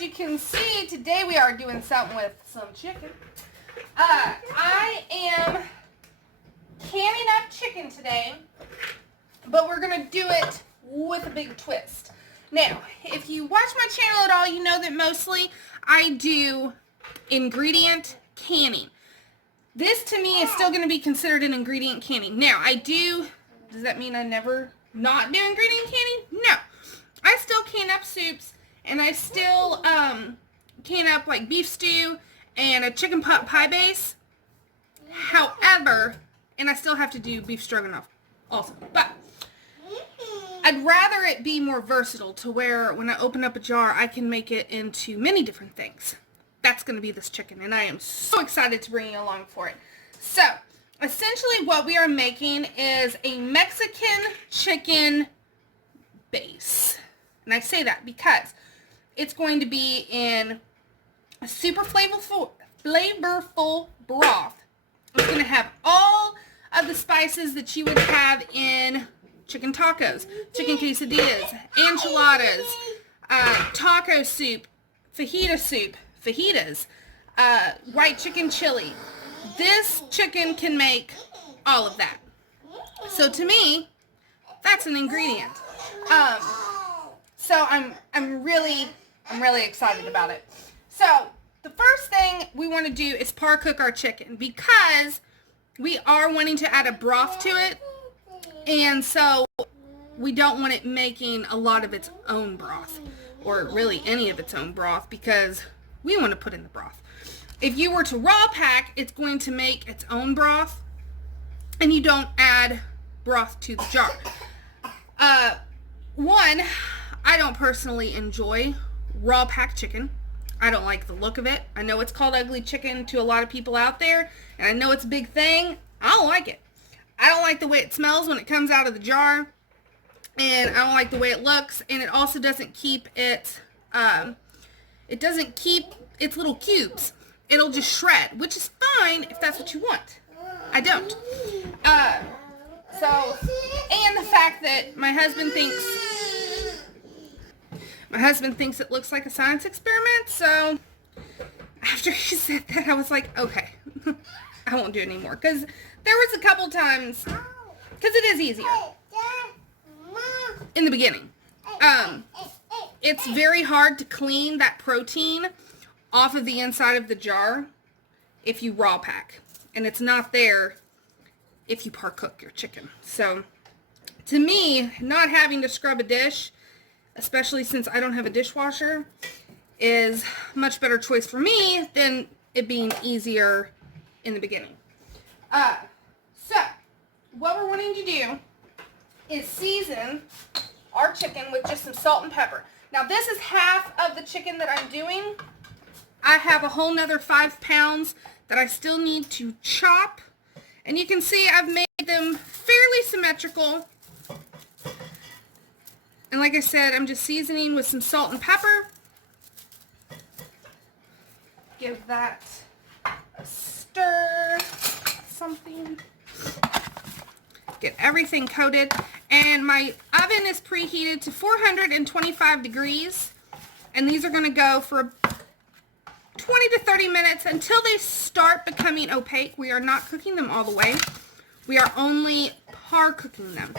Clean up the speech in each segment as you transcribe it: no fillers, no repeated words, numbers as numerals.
as you can see, today we are doing something with some chicken. I am canning up chicken today, but we're going to do it with a big twist. Now, if you watch my channel at all, you know that mostly I do ingredient canning. This to me is still going to be considered an ingredient canning. Now, does that mean I never not do ingredient canning? No. I still can up soups, and I still can up like beef stew and a chicken pot pie base. However, and I still have to do beef stroganoff also. But I'd rather it be more versatile to where when I open up a jar, I can make it into many different things. That's going to be this chicken, and I am so excited to bring you along for it. So, essentially what we are making is a Mexican chicken base. And I say that because it's going to be in a super flavorful broth. It's going to have all of the spices that you would have in chicken tacos, chicken quesadillas, enchiladas, taco soup, fajitas, white chicken chili. This chicken can make all of that. So to me, that's an ingredient. So I'm really excited about it. So the first thing we want to do is par cook our chicken because we are wanting to add a broth to it, and so we don't want it making a lot of its own broth, or really any of its own broth, because we want to put in the broth. If you were to raw pack, it's going to make its own broth, and you don't add broth to the jar. One, I don't personally enjoy raw packed chicken. I don't like the look of it. I know it's called ugly chicken to a lot of people out there, and I know it's a big thing. I don't like it. I don't like the way it smells when it comes out of the jar, and I don't like the way it looks, and it also doesn't keep its little cubes. It'll just shred, which is fine if that's what you want. I don't. And the fact that my husband thinks it looks like a science experiment, so after he said that, I was like, okay, I won't do it anymore, because there was a couple times, because it is easier in the beginning. It's very hard to clean that protein off of the inside of the jar if you raw pack, and it's not there if you par cook your chicken. So to me, not having to scrub a dish, especially since I don't have a dishwasher, is a much better choice for me than it being easier in the beginning. So what we're wanting to do is season our chicken with just some salt and pepper. Now this is half of the chicken that I'm doing. I have a whole nother 5 pounds that I still need to chop. And you can see I've made them fairly symmetrical. And like I said, I'm just seasoning with some salt and pepper. Give that a stir, something. Get everything coated. And my oven is preheated to 425 degrees. And these are going to go for 20 to 30 minutes until they start becoming opaque. We are not cooking them all the way. We are only par cooking them.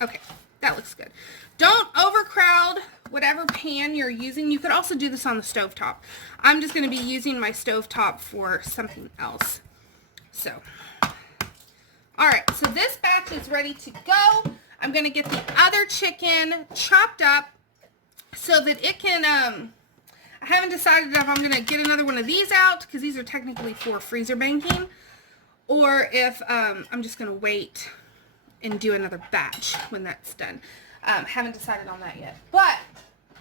Okay, that looks good. Don't overcrowd whatever pan you're using. You could also do this on the stovetop. I'm just going to be using my stovetop for something else. So, alright, so this batch is ready to go. I'm going to get the other chicken chopped up so that it can, I haven't decided if I'm going to get another one of these out, because these are technically for freezer banking, or if I'm just going to wait and do another batch when that's done. Haven't decided on that yet. But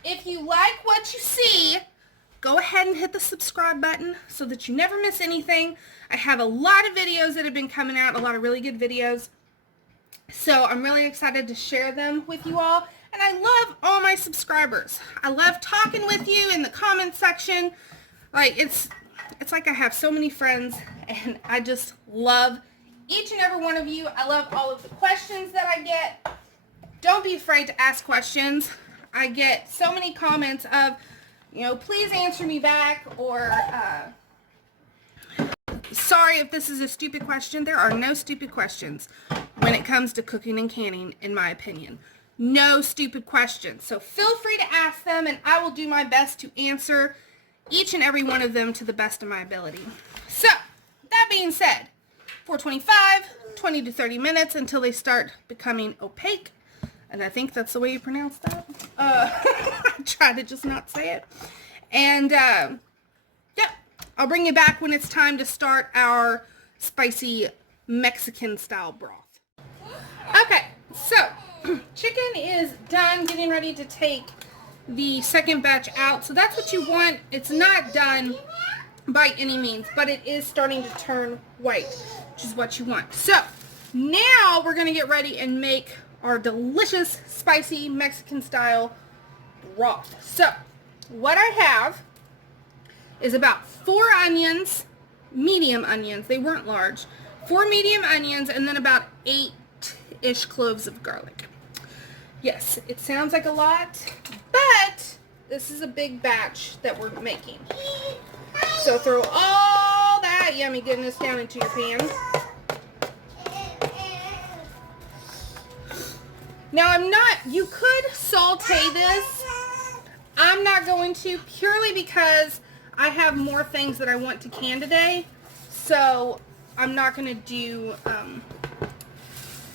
if you like what you see, go ahead and hit the subscribe button so that you never miss anything. I have a lot of videos that have been coming out, a lot of really good videos. So I'm really excited to share them with you all. And I love all my subscribers. I love talking with you in the comment section. Like, it's like I have so many friends, and I just love each and every one of you. I love all of the questions that I get. Don't be afraid to ask questions. I get so many comments of, you know, please answer me back, or sorry if this is a stupid question. There are no stupid questions when it comes to cooking and canning, in my opinion. No stupid questions. So feel free to ask them, and I will do my best to answer each and every one of them to the best of my ability. So, that being said, 425, 20 to 30 minutes until they start becoming opaque. And I think that's the way you pronounce that. I try to just not say it. And, yeah, I'll bring you back when it's time to start our spicy Mexican style broth. Okay, so chicken is done, getting ready to take the second batch out. So that's what you want. It's not done by any means, but it is starting to turn white, which is what you want. So now we're going to get ready and make our delicious spicy Mexican style broth. So what I have is about 4 onions, medium onions, they weren't large, 4 medium onions, and then about 8-ish cloves of garlic. Yes, it sounds like a lot, but this is a big batch that we're making. So throw all that yummy goodness down into your pan. Now you could saute this. I'm not going to, purely because I have more things that I want to can today. So I'm not going to do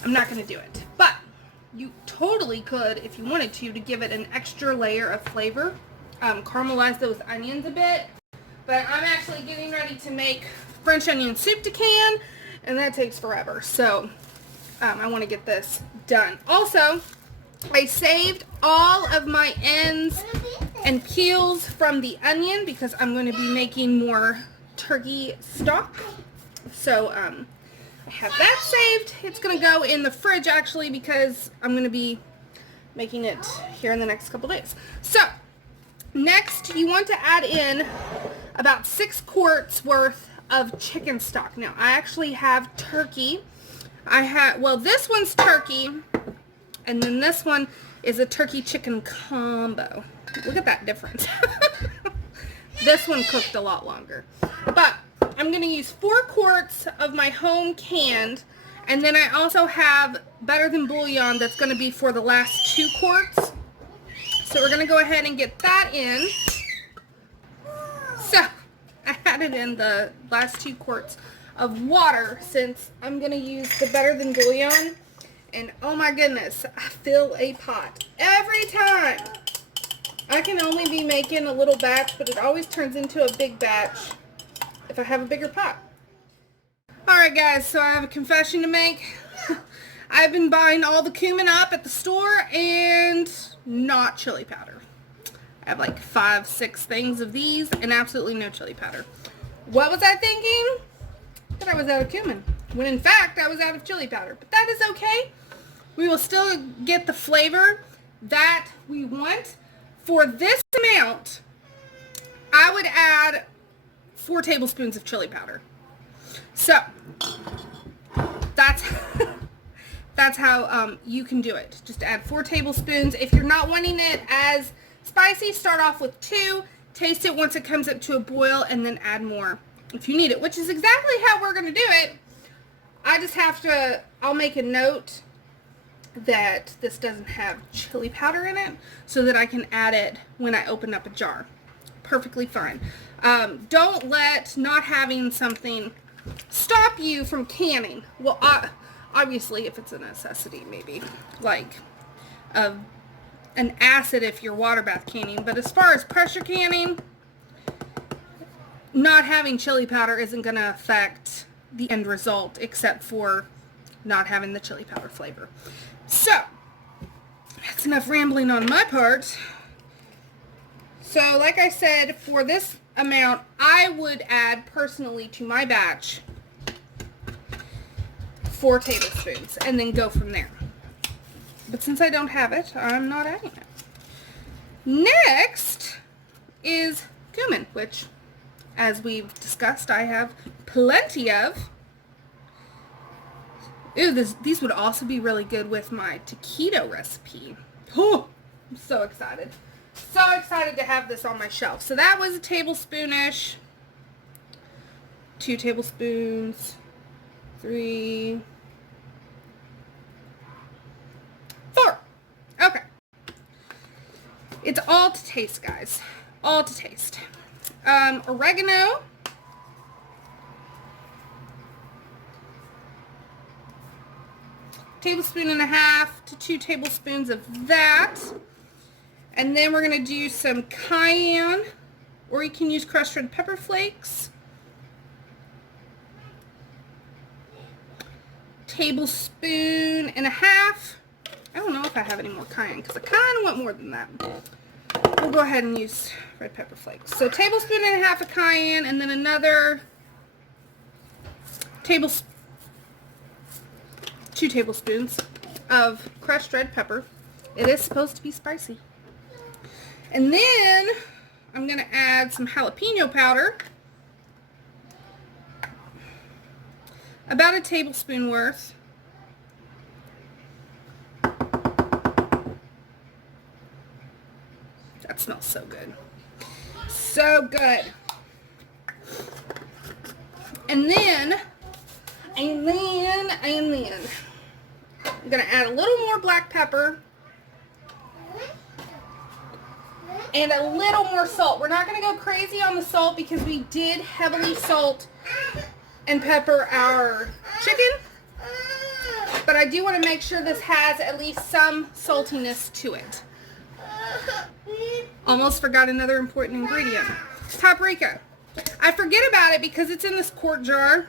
it. But you totally could, if you wanted to give it an extra layer of flavor. Caramelize those onions a bit. But I'm actually getting ready to make French onion soup to can, and that takes forever. So I want to get this done. Also, I saved all of my ends and peels from the onion because I'm going to be making more turkey stock. So I have that saved. It's going to go in the fridge actually because I'm going to be making it here in the next couple days. So next you want to add in about 6 quarts worth of chicken stock. Now I actually have turkey. This one's turkey, and then this one is a turkey chicken combo. Look at that difference. This one cooked a lot longer. But I'm going to use 4 quarts of my home canned, and then I also have Better Than Bouillon that's going to be for the last 2 quarts. So we're going to go ahead and get that in. So I added in the last 2 quarts of water since I'm going to use the Better Than Bouillon. And oh my goodness, I fill a pot every time. I can only be making a little batch, but it always turns into a big batch if I have a bigger pot. Alright guys, so I have a confession to make. I've been buying all the cumin up at the store and not chili powder. I have like 5, 6 things of these and absolutely no chili powder. What was I thinking? That I was out of cumin, when in fact I was out of chili powder. But that is okay. We will still get the flavor that we want. For this amount, I would add 4 tablespoons of chili powder. So that's how you can do it. Just add 4 tablespoons. If you're not wanting it as spicy, start off with 2. Taste it once it comes up to a boil, and then add more if you need it, which is exactly how we're going to do it. I just have to, I'll make a note that this doesn't have chili powder in it so that I can add it when I open up a jar. Perfectly fine. Don't let not having something stop you from canning. Well, obviously if it's a necessity, maybe like an acid if you're water bath canning, but as far as pressure canning, not having chili powder isn't going to affect the end result except for not having the chili powder flavor. So that's enough rambling on my part. So like I said, for this amount I would add personally to my batch 4 tablespoons and then go from there. But since I don't have it, I'm not adding it. Next is cumin, which, as we've discussed, I have plenty of. Ooh, these would also be really good with my taquito recipe. Oh, I'm so excited. so excited to have this on my shelf. So that was a tablespoonish. 2 tablespoons. 3. 4. Okay. It's all to taste, guys. All to taste. Oregano. Tablespoon and a half to 2 tablespoons of that. And then we're going to do some cayenne, or you can use crushed red pepper flakes. Tablespoon and a half. I don't know if I have any more cayenne because I kind of want more than that. We'll go ahead and use red pepper flakes. So tablespoon and a half of cayenne, and then another 2 tablespoons of crushed red pepper. It is supposed to be spicy. And then I'm going to add some jalapeno powder. About a tablespoon worth. That smells so good. So good. And then I'm going to add a little more black pepper and a little more salt. We're not going to go crazy on the salt because we did heavily salt and pepper our chicken, but I do want to make sure this has at least some saltiness to it. Almost forgot another important ingredient. Paprika. I forget about it because it's in this quart jar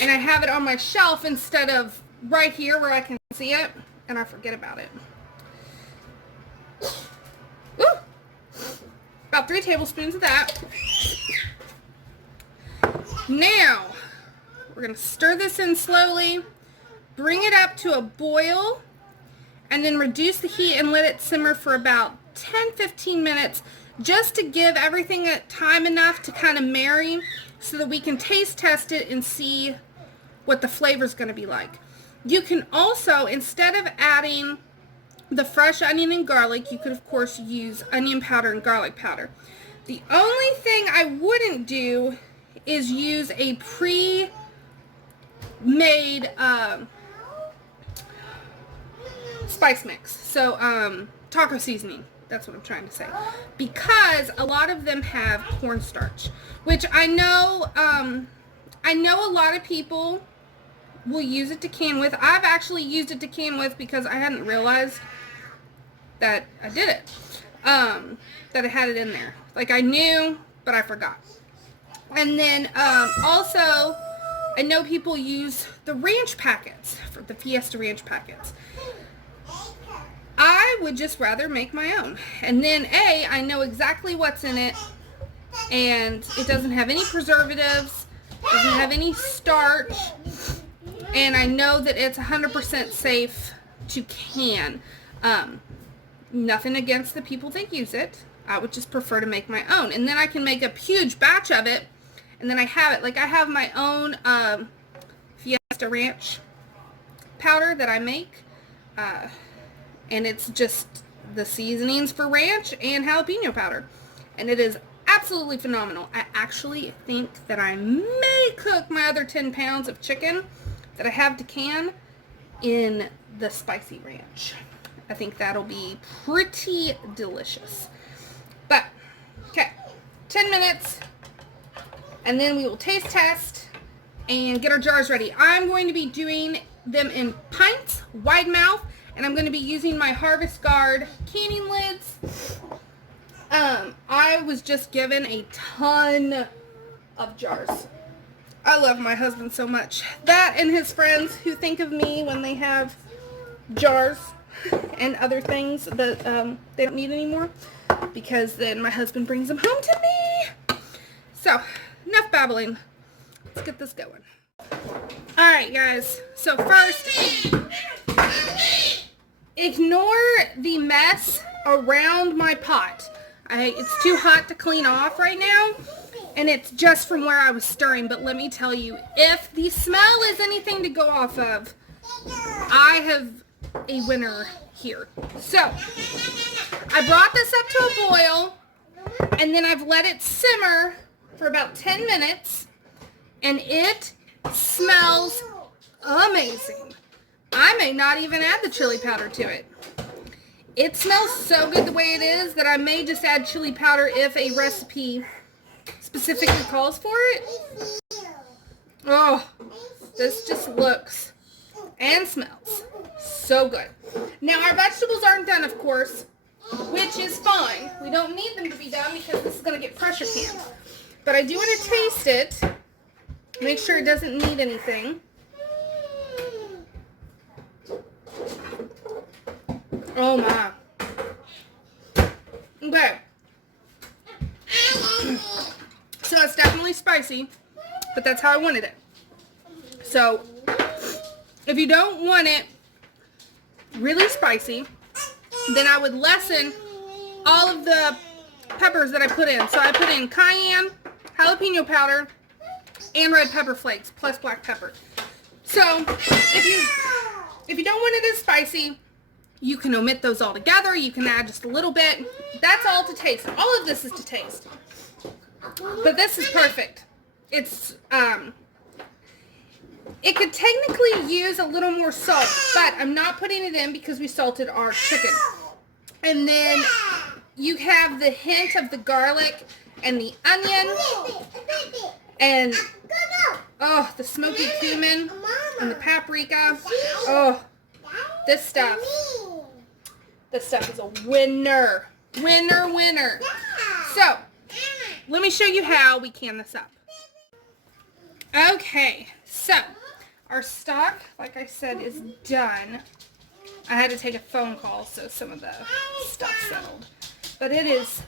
and I have it on my shelf instead of right here where I can see it, and I forget about it. Woo! About 3 tablespoons of that. Now, we're going to stir this in slowly, bring it up to a boil, and then reduce the heat and let it simmer for about 10-15 minutes just to give everything time enough to kind of marry so that we can taste test it and see what the flavor is going to be like. You can also, instead of adding the fresh onion and garlic, you could of course use onion powder and garlic powder. The only thing I wouldn't do is use a pre-made spice mix. So taco seasoning. That's what I'm trying to say. Because a lot of them have cornstarch, which I know a lot of people will use it to can with. I've actually used it to can with because I hadn't realized that I did it. That I had it in there. Like I knew, but I forgot. And then also, I know people use the ranch packets, for the Fiesta ranch packets. I would just rather make my own. And then I know exactly what's in it, and it doesn't have any preservatives, doesn't have any starch, and I know that it's 100% safe to can. Nothing against the people that use it. I would just prefer to make my own. And then I can make a huge batch of it, and then I have it. Like I have my own Fiesta ranch powder that I make. And it's just the seasonings for ranch and jalapeno powder. And it is absolutely phenomenal. I actually think that I may cook my other 10 pounds of chicken that I have to can in the spicy ranch. I think that'll be pretty delicious. But, okay, 10 minutes, and then we will taste test and get our jars ready. I'm going to be doing them in pints, wide mouth, and I'm going to be using my Harvest Guard canning lids. I was just given a ton of jars. I love my husband so much. That and his friends who think of me when they have jars and other things that they don't need anymore, because then my husband brings them home to me. So, enough babbling. Let's get this going. Alright guys, so first, ignore the mess around my pot. It's too hot to clean off right now, and it's just from where I was stirring, but let me tell you, if the smell is anything to go off of, I have a winner here. So, I brought this up to a boil, and then I've let it simmer for about 10 minutes, and it smells amazing. I may not even add the chili powder to it. It smells so good the way it is that I may just add chili powder if a recipe specifically calls for it. Oh, this just looks and smells so good. Now our vegetables aren't done, of course, which is fine. We don't need them to be done because this is going to get pressure canned. But I do want to taste it. Make sure it doesn't need anything. Oh my. Okay. So it's definitely spicy, but that's how I wanted it. So if you don't want it really spicy, then I would lessen all of the peppers that I put in. So I put in cayenne, jalapeno powder, and red pepper flakes, plus black pepper. So if you don't want it as spicy, you can omit those all together. You can add just a little bit. That's all to taste. All of this is to taste. But this is perfect. It's, it could technically use a little more salt, but I'm not putting it in because we salted our chicken. And then you have the hint of the garlic and the onion and, oh, the smoky cumin and the paprika. Oh, this stuff is a winner. Winner, winner. So, let me show you how we can this up. Okay, so our stock, like I said, is done. I had to take a phone call, so some of the stuff settled. But it is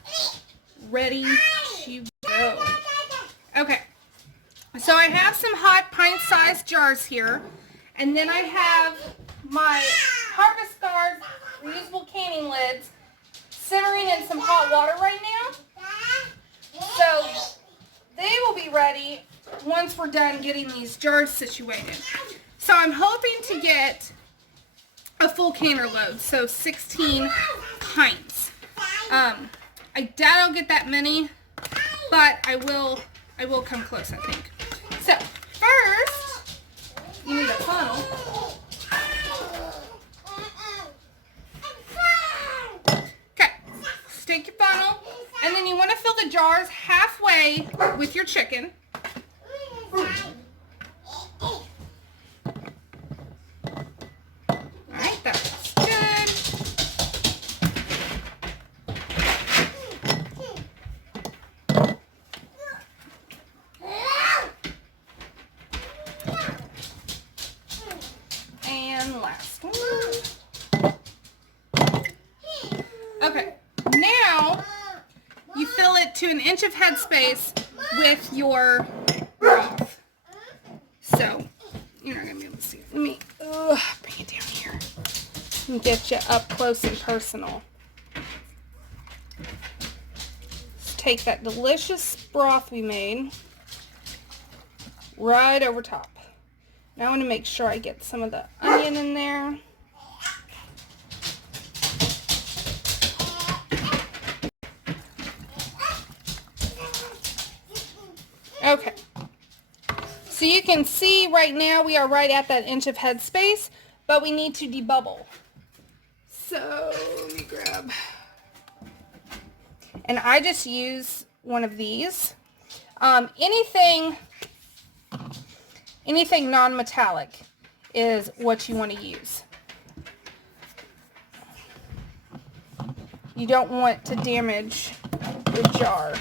ready to go. Okay, so I have some hot pint-sized jars here, and then I have my Harvest Guard reusable canning lids simmering in some hot water right now. So they will be ready once we're done getting these jars situated. So I'm hoping to get a full canner load, so 16 pints. I doubt I'll get that many, but I will come close, I think. So first, you need a funnel. Okay, so take your funnel, and then you want to fill the jars halfway with your chicken. Alright, that's good. And last one. Okay, now you fill it to an inch of headspace with your broth. So, you're not going to be able to see it. Let me bring it down here and get you up close and personal. Let's take that delicious broth we made right over top. Now I want to make sure I get some of the onion in there. Okay. So you can see right now we are right at that inch of headspace, but we need to debubble. So let me grab, and I just use one of these. Anything non-metallic is what you want to use. You don't want to damage the jar.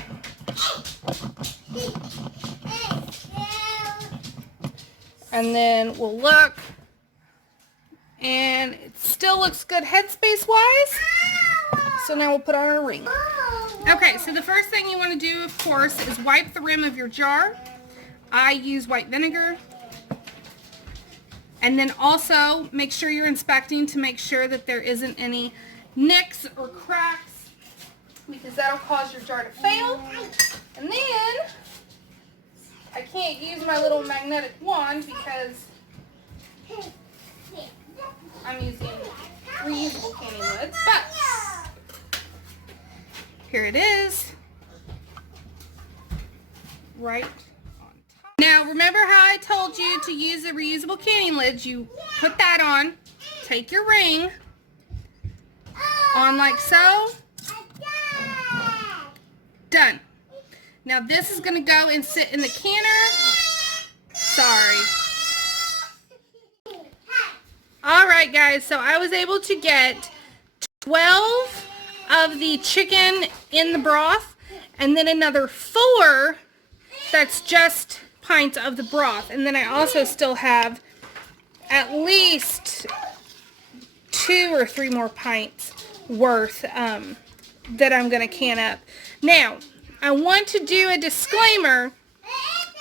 And then we'll look, and it still looks good headspace wise. So now we'll put on our ring. Okay, so the first thing you want to do, of course, is wipe the rim of your jar. I use white vinegar. And then also make sure you're inspecting to make sure that there isn't any nicks or cracks, because that'll cause your jar to fail. And then I can't use my little magnetic wand because I'm using reusable canning lids, but Here it is. Right on top. Now, remember how I told you to use the reusable canning lids? You put that on, take your ring, on like so. Done. Now this is going to go and sit in the canner. Sorry. Alright guys, so I was able to get 12 of the chicken in the broth, and then another 4 that's just pints of the broth. And then I also still have at least 2 or 3 more pints worth that I'm going to can up. Now, I want to do a disclaimer.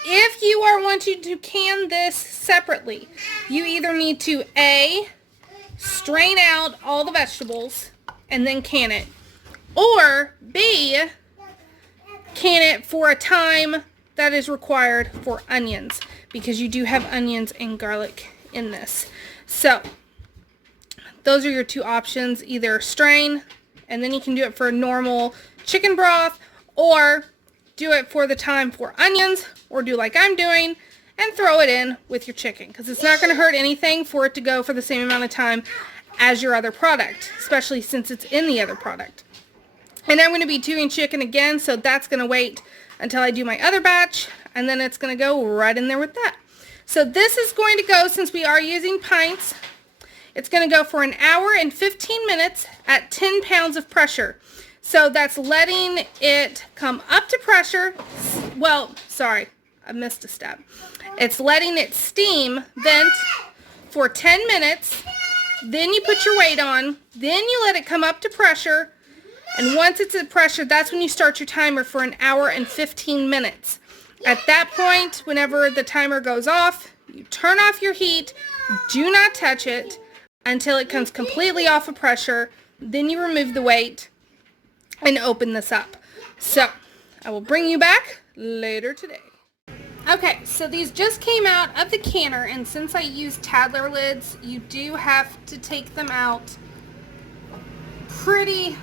If you are wanting to can this separately, you either need to A, strain out all the vegetables and then can it, or B, can it for a time that is required for onions, because you do have onions and garlic in this. So those are your 2 options. Either strain and then you can do it for normal chicken broth, or do it for the time for onions, or do like I'm doing and throw it in with your chicken, because it's not going to hurt anything for it to go for the same amount of time as your other product, especially since it's in the other product. And I'm going to be doing chicken again, so that's going to wait until I do my other batch, and then it's going to go right in there with that. So this is going to go, since we are using pints, it's going to go for an hour and 15 minutes at 10 pounds of pressure. So that's letting it come up to pressure. Well, sorry, I missed a step. It's letting it steam vent for 10 minutes. Then you put your weight on. Then you let it come up to pressure. And once it's at pressure, that's when you start your timer for an hour and 15 minutes. At that point, whenever the timer goes off, you turn off your heat. Do not touch it until it comes completely off of pressure. Then you remove the weight and open this up. So I will bring you back later today. Okay, so these just came out of the canner, and since I use Tadler lids, you do have to take them out pretty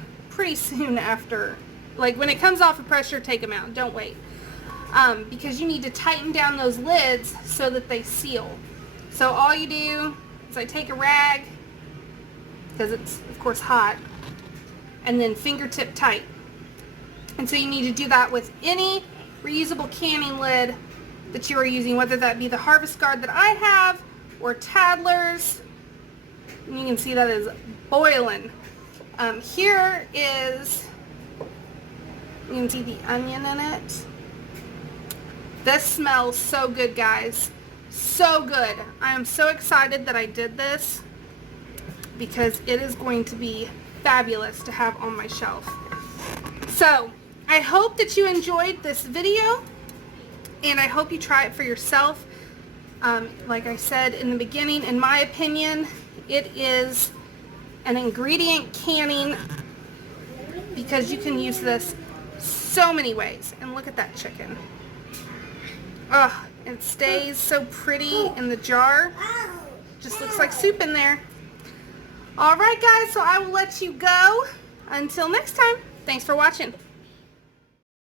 soon after. Like when it comes off of pressure, take them out. Don't wait. Because you need to tighten down those lids so that they seal. So all you do is I take a rag, because it's of course hot, and then fingertip tight. And so you need to do that with any reusable canning lid that you are using, whether that be the Harvest Guard that I have or Tadler's. And you can see that is boiling. Here is, you can see the onion in it. This smells so good, guys. So good. I am so excited that I did this, because it is going to be fabulous to have on my shelf. So I hope that you enjoyed this video, and I hope you try it for yourself. Like I said in the beginning, in my opinion, it is an ingredient canning, because you can use this so many ways. And look at that chicken. Oh, it stays so pretty in the jar. Just looks like soup in there. Alright guys, so I will let you go. Until next time, thanks for watching.